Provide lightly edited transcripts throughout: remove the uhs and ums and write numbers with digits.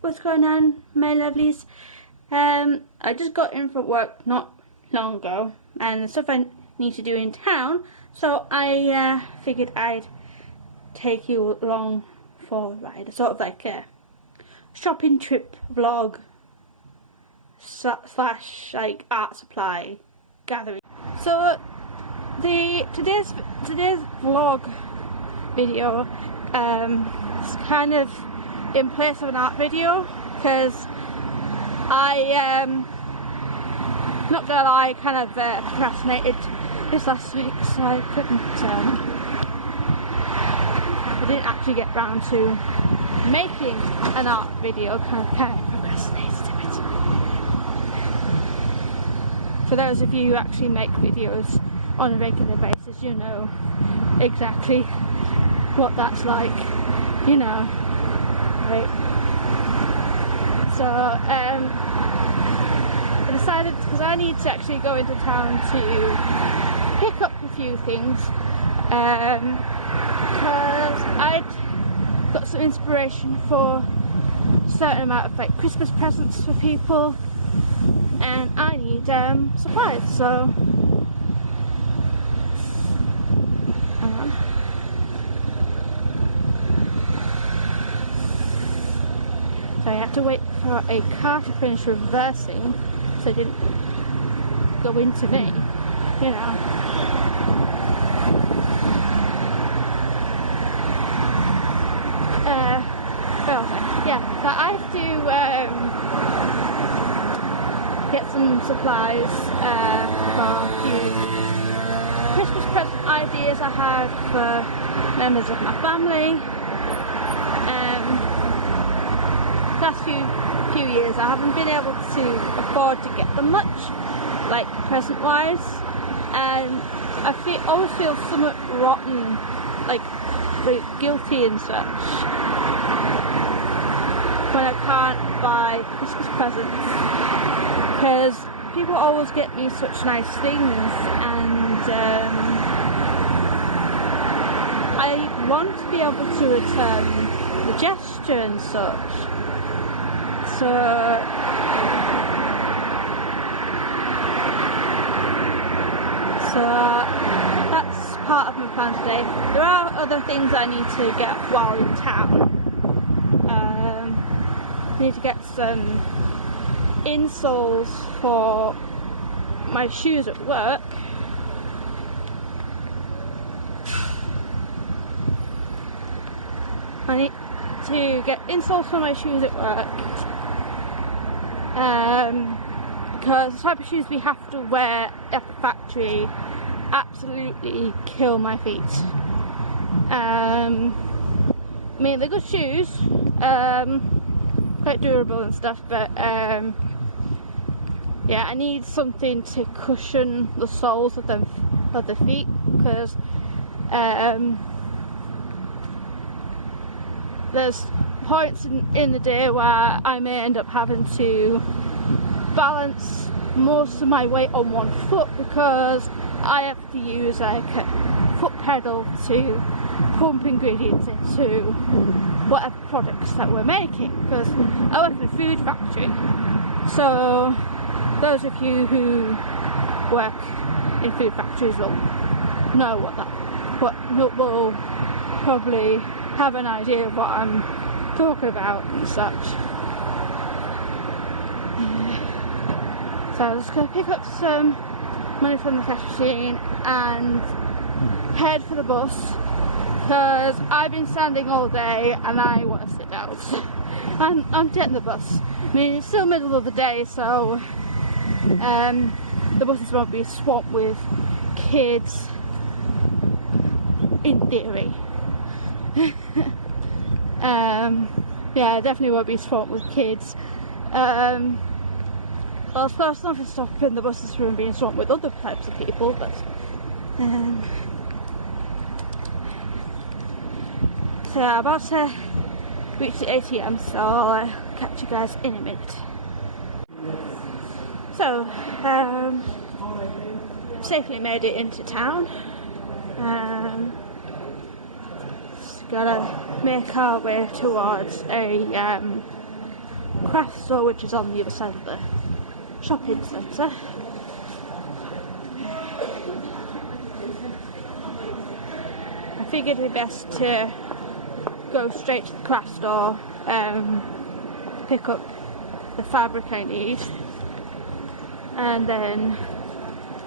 what's going on, my lovelies? I just got in from work not long ago, and the stuff I need to do in town, so I figured I'd take you along for a ride, sort of like a shopping trip vlog slash like art supply gathering. So today's vlog video is kind of in place of an art video, because not gonna lie, kind of procrastinated this last week, so I didn't actually get round to making an art video, kind of procrastinated a bit. For those of you who actually make videos on a regular basis, you know exactly what that's like, you know, right? So I decided, because I need to actually go into town to pick up a few things, because I'd got some inspiration for a certain amount of like Christmas presents for people, and I need supplies. So hang on. So I had to wait for a car to finish reversing so it didn't go into me, you know. Yeah, so I have to get some supplies for a few Christmas present ideas I have for members of my family. Last few years I haven't been able to afford to get them much, like present wise, and I always feel somewhat rotten, like guilty and such, when I can't buy Christmas presents, because people always get me such nice things, and I want to be able to return the gesture and such. So that's part of my plan today. There are other things I need to get while in town. I need to get some insoles for my shoes at work. I need to get insoles for my shoes at work, because the type of shoes we have to wear at the factory absolutely kill my feet. I mean, they're good shoes, quite durable and stuff, but yeah, I need something to cushion the soles of the feet, because there's points in the day where I may end up having to balance most of my weight on one foot, because I have to use like a foot pedal to pump ingredients into whatever products that we're making, because I work in a food factory. So those of you who work in food factories will know will probably have an idea of what I'm talking about and such. So I'm just going to pick up some money from the cash machine and head for the bus, because I've been standing all day and I want to sit down. So I'm getting the bus. I mean, it's still middle of the day, so the buses won't be swamped with kids, in theory. Yeah, definitely won't be swamped with kids. Well, of course, not for stopping the buses from being swamped with other types of people, but so I'm about to reach the ATM, so I'll catch you guys in a minute. So, safely made it into town. gotta make our way towards a craft store which is on the other side of the shopping centre. I figured it'd be best to go straight to the craft store, pick up the fabric I need, and then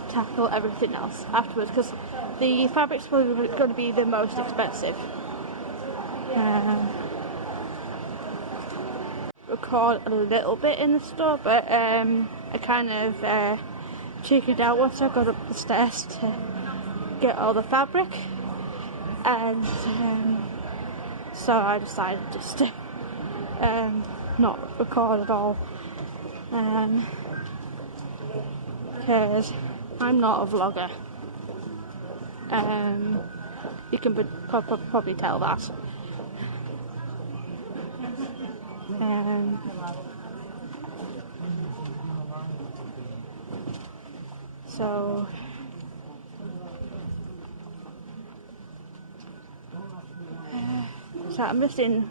tackle everything else afterwards, because the fabric's probably going to be the most expensive. Record a little bit in the store, but I kind of chickened out once I got up the stairs to get all the fabric, and so I decided just to not record at all, because I'm not a vlogger. You can probably tell that. So I'm just in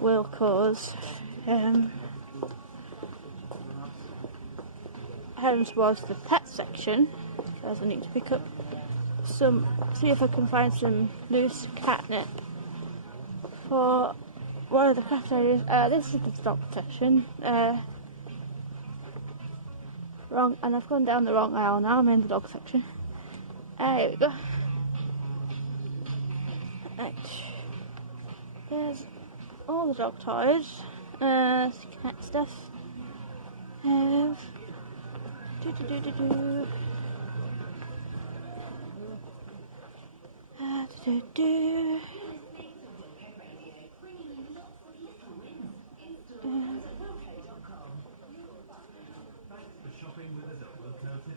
Wilko's, heading towards the pet section because I need to pick up see if I can find some loose catnip for one of the craft areas. This is the dog protection. Wrong, and I've gone down the wrong aisle now. I'm in the dog section. Here we go. Right. There's all the dog toys, cat stuff.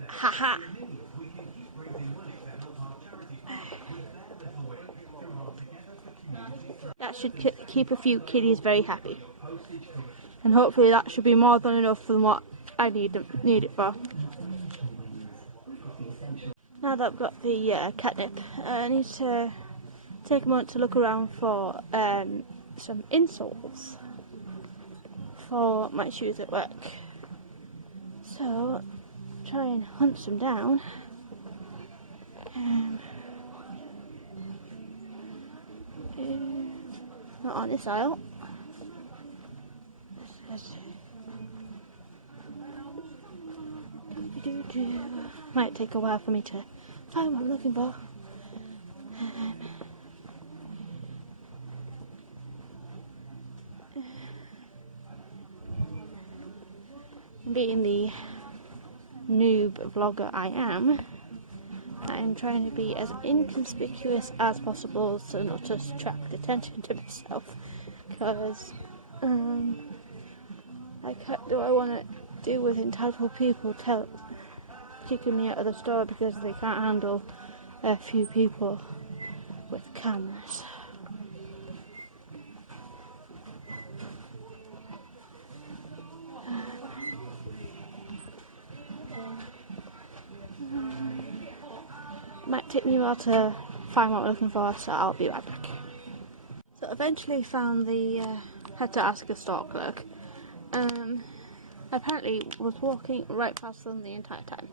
Haha. That should keep a few kiddies very happy, and hopefully that should be more than enough for what I need it for. Now that I've got the catnip, I need to take a moment to look around for some insoles for my shoes at work. So try and hunt some down. Not on this aisle. Might take a while for me to find what I'm looking for. Being the noob vlogger I am trying to be as inconspicuous as possible so not to attract attention to myself, because like, what do I want to do with entitled people kicking me out of the store because they can't handle a few people with cameras? Might take me a while to find what I'm looking for, so I'll be right back. So eventually found had to ask a store clerk. Apparently was walking right past them the entire time.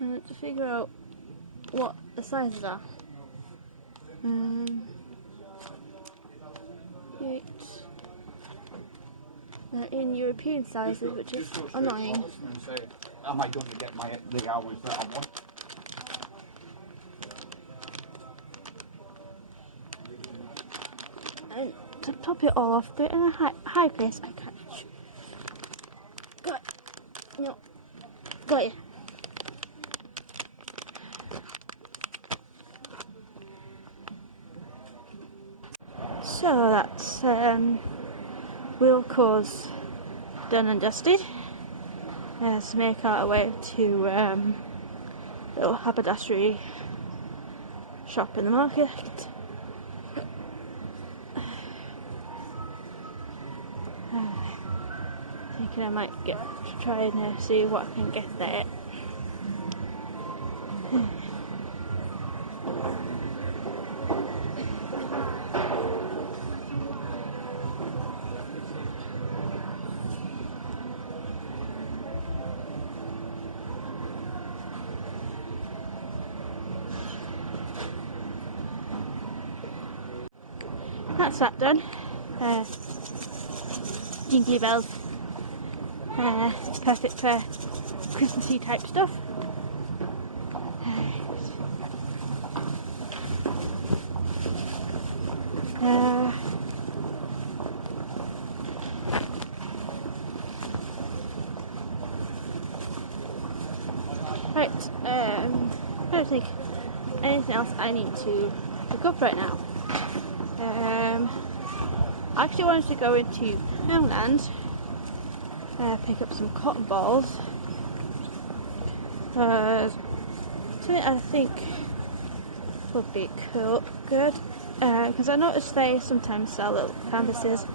To figure out what the sizes are. They're in European sizes, which is annoying. Am I going to get the hours that I want? And to top it all off, they're in a high place. I can't. Got it. No. Got you. So that's Wilko's done and dusted. Let's make our way to little haberdashery shop in the market. Thinking I might try and see what I can get there. that's that done. Jingly bells. Perfect for Christmassy type stuff. Right, I don't think anything else I need to look up right now. I actually wanted to go into Poundland, pick up some cotton balls. Something I think would be good, because I noticed they sometimes sell little canvases,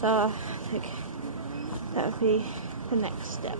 so I think that would be the next step.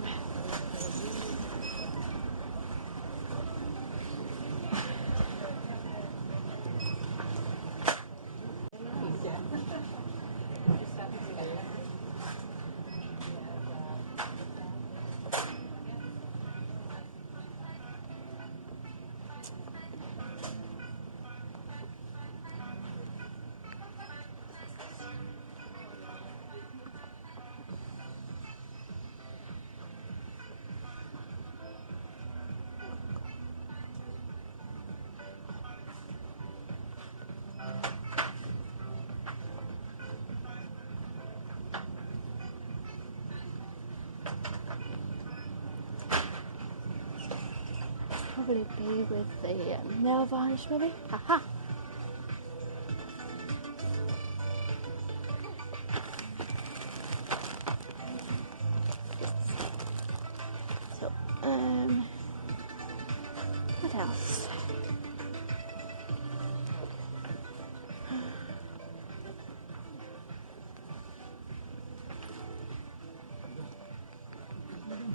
Probably be with the nail varnish, maybe. Haha. So, what else?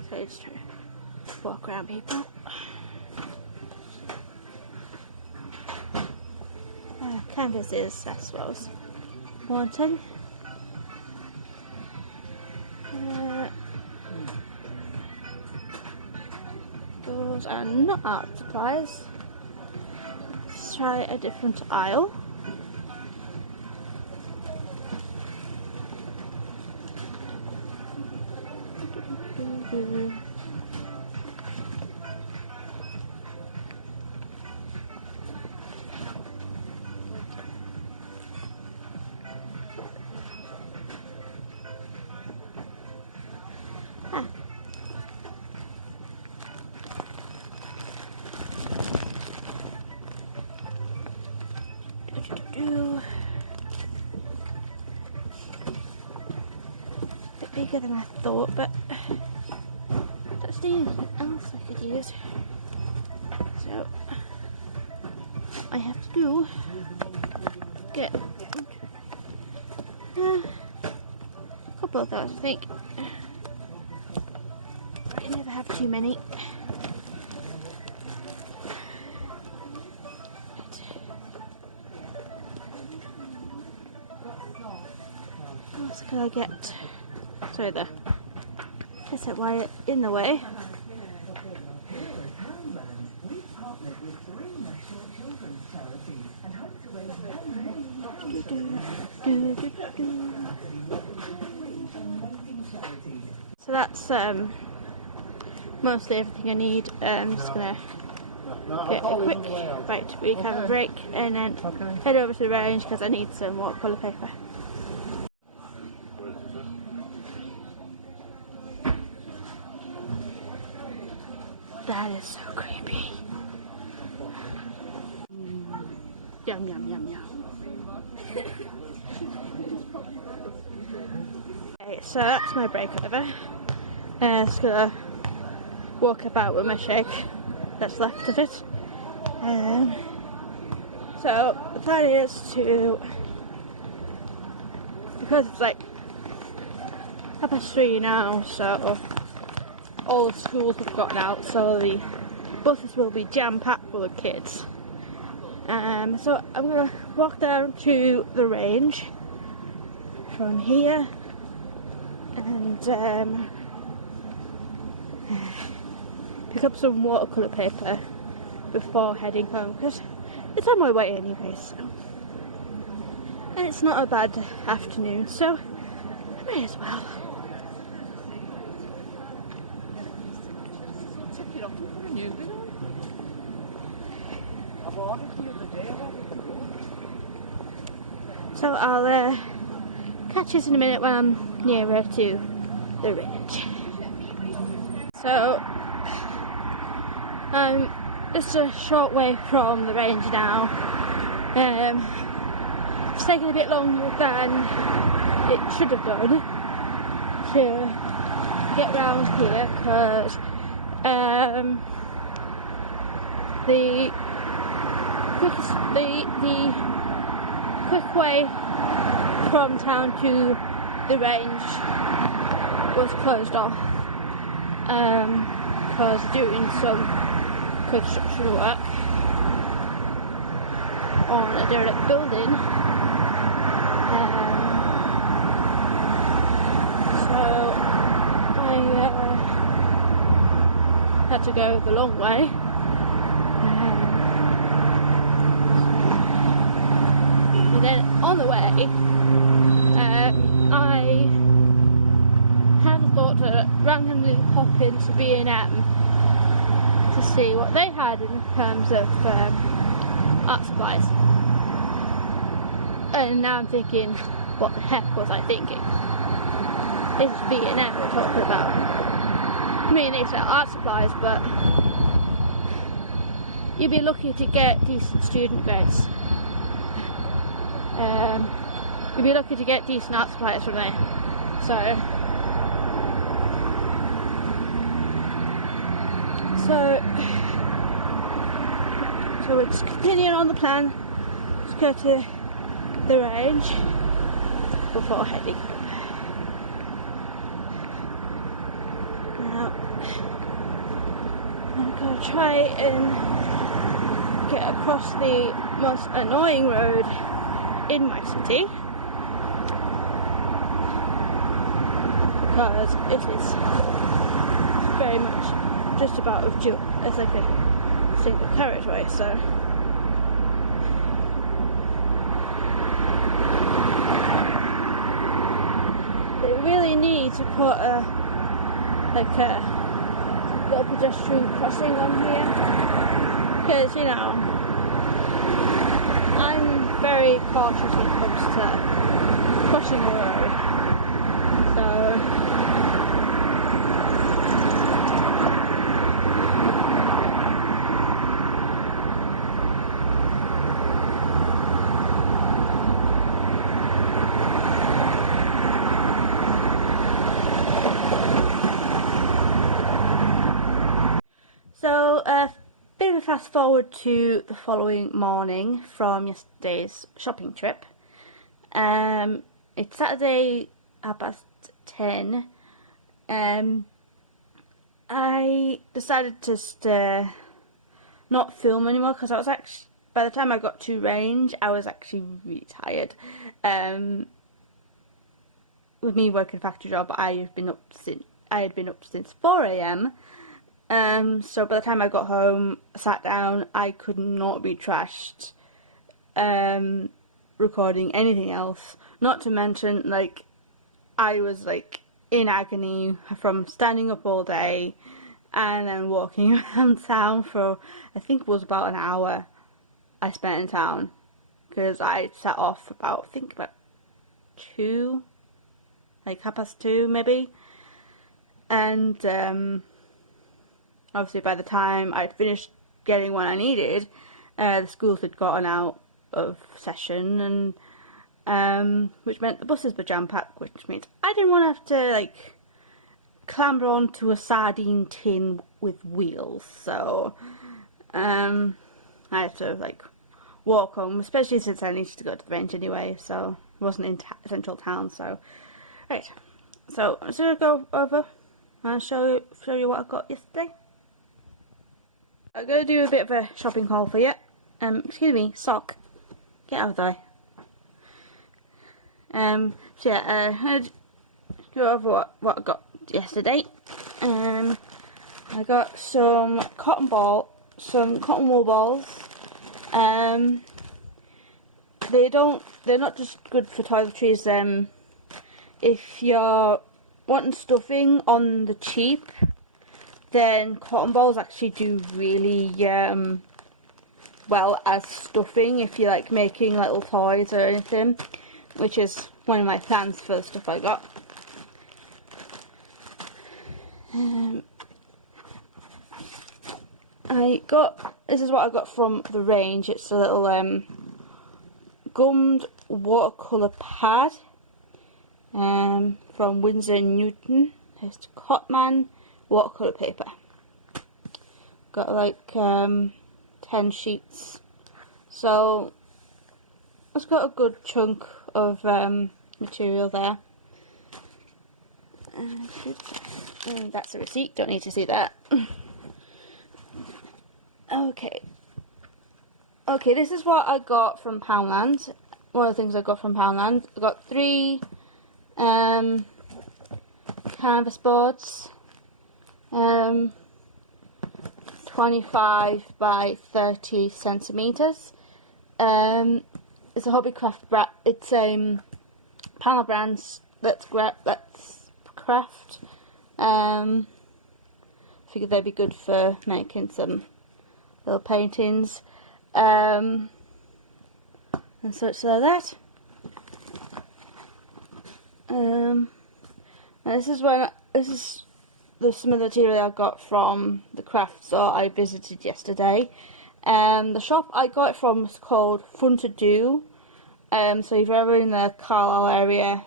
So I just try to walk around people. Canvases, that's what I was wanting. Those are not art supplies. Let's try a different aisle. Bit bigger than I thought, but that's the anything else I could use. So I have to do get a couple of those, I think. I can never have too many. What else could I get? Sorry, the headset wire in the way. So that's mostly everything I need. I'm just gonna get a quick we can have a break and then head over to the range because I need some watercolour paper. That is so creepy. Yum yum yum yum. Okay, so that's my break over. Just gonna walk about with my shake that's left of it. So the plan is to, because it's like 3:30 now, so all the schools have gotten out, so the buses will be jam-packed full of kids. So I'm going to walk down to the range from here and pick up some watercolour paper before heading home, because it's on my way anyway, so and it's not a bad afternoon, so may as well. Take it off and put a new bit on. I've ordered the other day. So I'll catch us in a minute when I'm nearer to the range. So I'm just a short way from the range now. It's taken a bit longer than it should have done to get round here because the quick way from town to the range was closed off because doing some construction work on a derelict building. So I had to go the long way. And then on the way, I had a thought to randomly pop into B&M to see what they had in terms of art supplies. And now I'm thinking, what the heck was I thinking? This is B&M we're talking about. I mean, they sell art supplies, but you'd be lucky to get decent student grades. You'd be lucky to get decent art supplies from there. So we're just continuing on the plan. Let's go to the range before heading home. Now I'm going to try and get across the most annoying road in my city because it is very much just about as like a single carriageway, so they really need to put a little pedestrian crossing on here because, you know, I'm very cautious when it comes to crossing the road, so bit of a fast forward to the following morning from yesterday's shopping trip. It's Saturday, 10:30. I decided to just not film anymore because I was actually, by the time I got to range, I was actually really tired. With me working a factory job, I had been up since 4 AM. So by the time I got home, sat down, I could not be trashed recording anything else. Not to mention, like, I was like in agony from standing up all day and then walking around town for, I think it was about an hour I spent in town because I set off about, I think about 2, like 2:30 maybe, and obviously by the time I'd finished getting what I needed, the schools had gotten out of session, and which meant the buses were jam-packed, which means I didn't want to have to like clamber onto a sardine tin with wheels, so I had to like walk home, especially since I needed to go to the range anyway, so it wasn't in central town. So right, so I'm just gonna go over and show you what I got yesterday. I'm going to do a bit of a shopping haul for you. Excuse me, sock. Get out of the way. So yeah, I'm going to go over what I got yesterday. I got some cotton wool balls. they're not just good for toiletries. If you're wanting stuffing on the cheap, then cotton balls actually do really well as stuffing if you like making little toys or anything, which is one of my plans for the stuff I got. This is what I got from the range. It's a little gummed watercolour pad from Winsor & Newton. It's Cotman watercolour paper. Got like 10 sheets, so it's got a good chunk of material there. And that's the receipt, don't need to see that. Okay, this is what I got from Poundland. One of the things I got from Poundland. I got 3 canvas boards, 25 by 30 centimeters. It's a Hobbycraft brand. It's panel brands. Let's Craft. Figured they'd be good for making some little paintings, and such like that. This is some of the material I got from the craft store I visited yesterday. The shop I got it from is called Fun to Do. So if you're ever in the Carlisle area,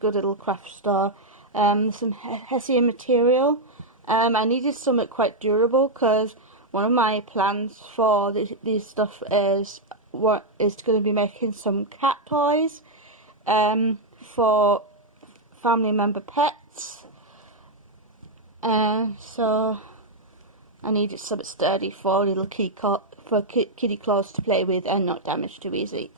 good little craft store. Some Hessian material. I needed something quite durable because one of my plans for this stuff is going to be making some cat toys for family member pets. So I needed something sturdy for little kitty claws to play with and not damage too easily.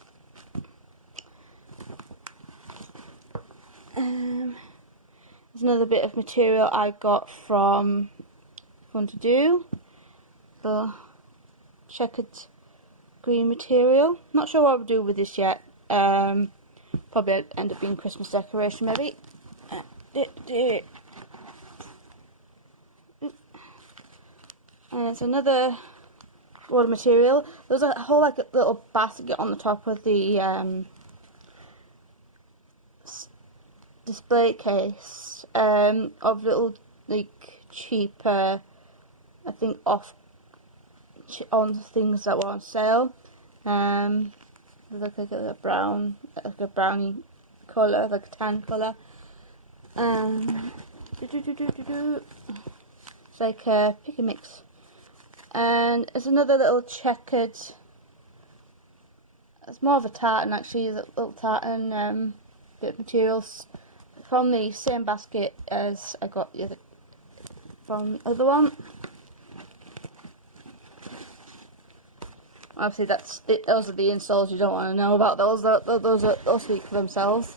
There's another bit of material I got from Fun to Do, the checkered green material. Not sure what I'll do with this yet. Probably end up being Christmas decoration maybe. And there's another water material. There's a whole like a little basket on the top of the display case of little like cheaper, I think on things that were on sale. Like a brown, like a brownie colour, like a tan colour. It's like a pick and mix. And there's another little checkered. It's more of a tartan actually, a little tartan bit of materials from the same basket as I got the other one. Obviously, that's it. Those are the insoles. You don't want to know about those. Those speak for themselves.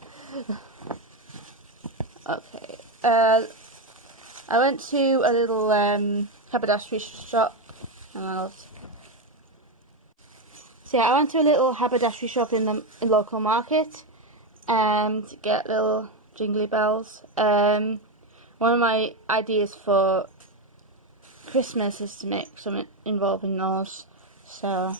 Okay. I went to a little haberdashery shop. So yeah, I went to a little haberdashery shop in the local market to get little jingly bells. One of my ideas for Christmas is to make something involving those. So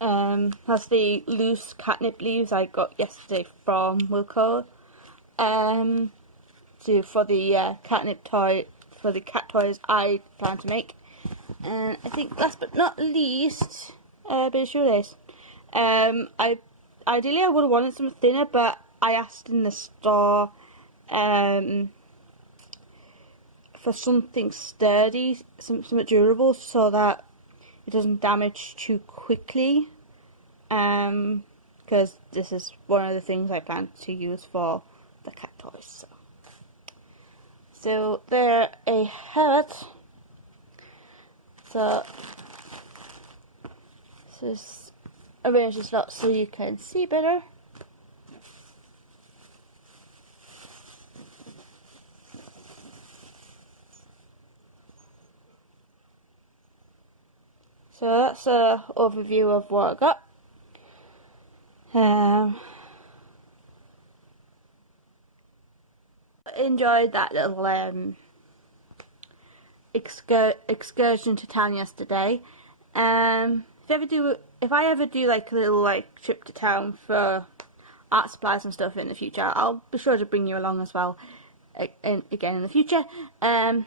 that's the loose catnip leaves I got yesterday from Wilko. For the catnip toy, for the cat toys I plan to make. And I think last but not least, a bit of shoelace. Ideally I would have wanted something thinner, but I asked in the store for something sturdy, something durable, so that it doesn't damage too quickly. Because this is one of the things I plan to use for the cat toys. So there I have it. So just arrange this lot so you can see better. So So that's a overview of what I got. Enjoyed that little excursion to town yesterday. If I ever do like a little like trip to town for art supplies and stuff in the future, I'll be sure to bring you along as well again in the future. But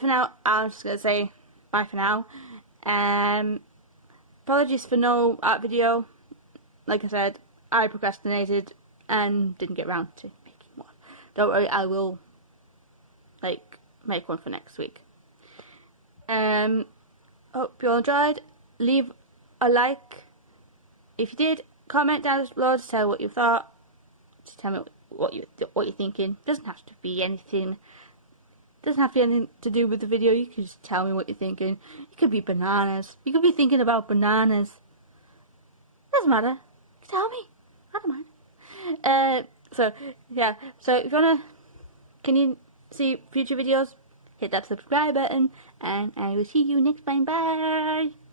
for now, I'm just gonna say bye for now. Apologies for no art video. Like I said, I procrastinated and didn't get around to making one. Don't worry, I will make one for next week. Hope you all enjoyed. Leave a like if you did. Comment down below to tell what you thought. To tell me what you're thinking. Doesn't have to be anything. Doesn't have to be anything to do with the video. You can just tell me what you're thinking. It could be bananas. You could be thinking about bananas. Doesn't matter. Tell me. I don't mind. So yeah. So if you wanna, can you see future videos? Hit that subscribe button, and I will see you next time. Bye.